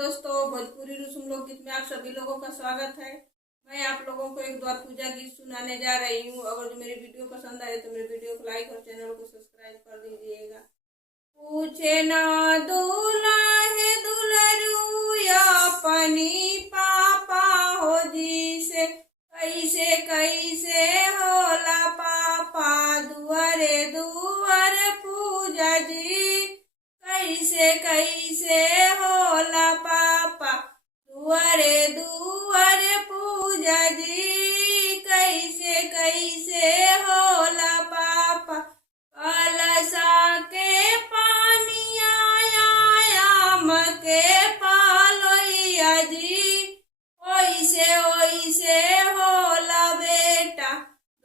दोस्तों, भोजपुरी रसम लोकगीत में आप सभी लोगों का स्वागत है। मैं आप लोगों को एक द्वार पूजा गीत सुनाने जा रही हूँ। अगर जो मेरी वीडियो पसंद आए तो मेरे वीडियो को लाइक और चैनल को सब्सक्राइब कर दीजिएगा। पूछे ना दूल्हा है दुलरू या अपनी पापा हो जी से, कैसे कैसे होला पापा दुआरे दुआर पूजा जी, कैसे कैसे होला पापा दुआरे दुआर पूजा जी, कैसे कैसे होला पापा कलशा के पानी आया आम के पालोइया जी, ओइसे ओइसे होला बेटा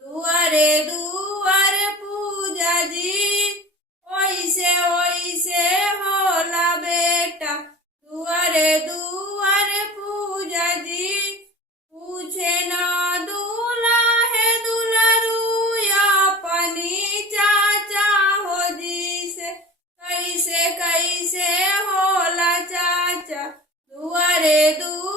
दुआरे दुआर पूजा जी, ओइसे ओइसे होला बेटा दुआरे दुआर पूजा जी। पूछे ना दूल्हा है दुलरू या अपनी चाचा हो जी से, कैसे कैसे होला चाचा दुआरे दुआर